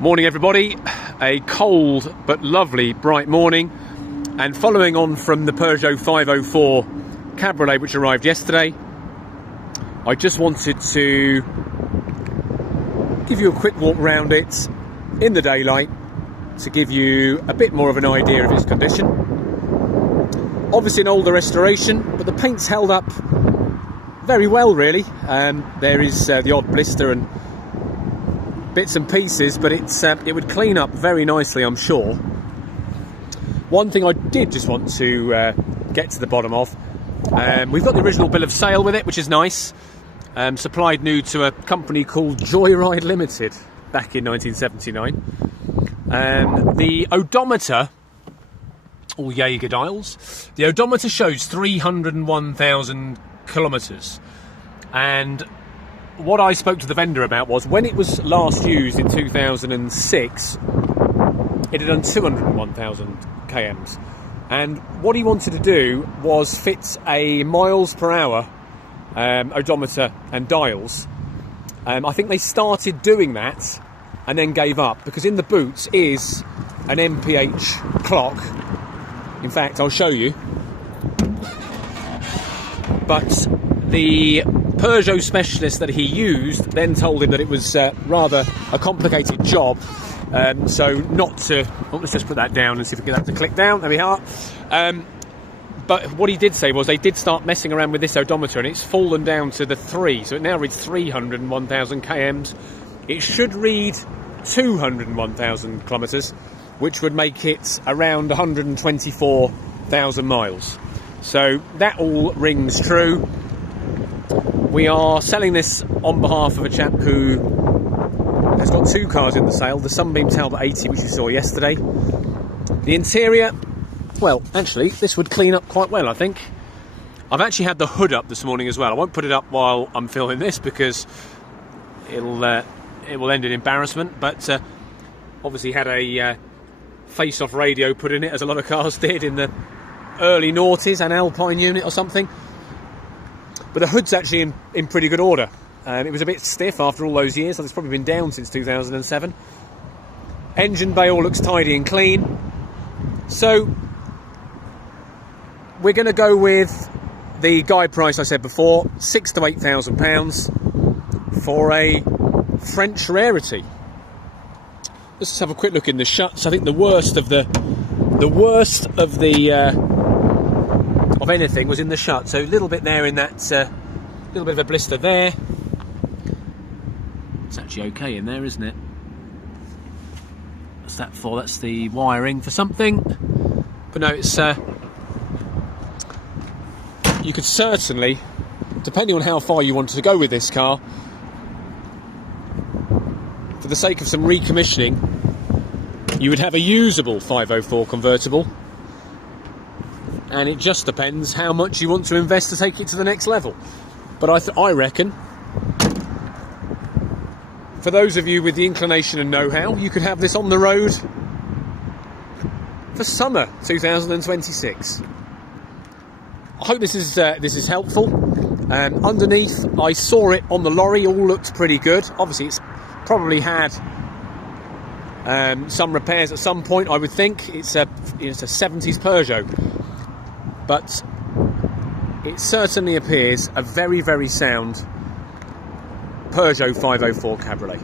Morning everybody, a cold but lovely bright morning, and following on from the Peugeot 504 Cabriolet which arrived yesterday, I just wanted to give you a quick walk around it in the daylight to give you a bit more of an idea of its condition. Obviously an older restoration, but the paint's held up very well really. There is the odd blister and bits and pieces, but it would clean up very nicely, I'm sure. One thing I did just want to get to the bottom of, we've got the original bill of sale with it, which is nice, supplied new to a company called Joyride Limited back in 1979. The odometer, all Jaeger dials, the odometer shows 301,000 kilometres, and what I spoke to the vendor about was when it was last used in 2006, it had done 201,000 kms. And what he wanted to do was fit a miles per hour odometer and dials. I think they started doing that and then gave up, because in the boot is an MPH clock. In fact, I'll show you. But the Peugeot specialist that he used then told him that it was rather a complicated job, so not to... Oh, let's just put that down and see if we can get that to click down. There we are. But what he did say was they did start messing around with this odometer, and it's fallen down to the 3, so it now reads 301,000 kms. It should read 201,000 kilometres, which would make it around 124,000 miles. So that all rings true. We are selling this on behalf of a chap who has got two cars in the sale. The Sunbeam Talbot 80, which you saw yesterday. The interior, well, actually, this would clean up quite well, I think. I've actually had the hood up this morning as well. I won't put it up while I'm filming this because it will end in embarrassment. But obviously had a face-off radio put in it, as a lot of cars did in the early noughties, an Alpine unit or something. But the hood's actually in pretty good order. It was a bit stiff after all those years, so it's probably been down since 2007. Engine bay all looks tidy and clean. So we're going to go with the guide price I said before, £6,000 to £8,000 for a French rarity. Let's just have a quick look in the shuts. I think the worst of anything was in the shut, so a little bit there in that little bit of a blister there. It's actually okay in there, isn't it? What's that for? That's the wiring for something. But no, it's you could certainly, depending on how far you wanted to go with this car, for the sake of some recommissioning, you would have a usable 504 convertible. And it just depends how much you want to invest to take it to the next level. But I reckon, for those of you with the inclination and know-how, you could have this on the road for summer 2026. I hope this is helpful. Underneath, I saw it on the lorry, all looked pretty good. Obviously, it's probably had some repairs at some point, I would think. It's a 70s Peugeot. But it certainly appears a very, very sound Peugeot 504 Cabriolet.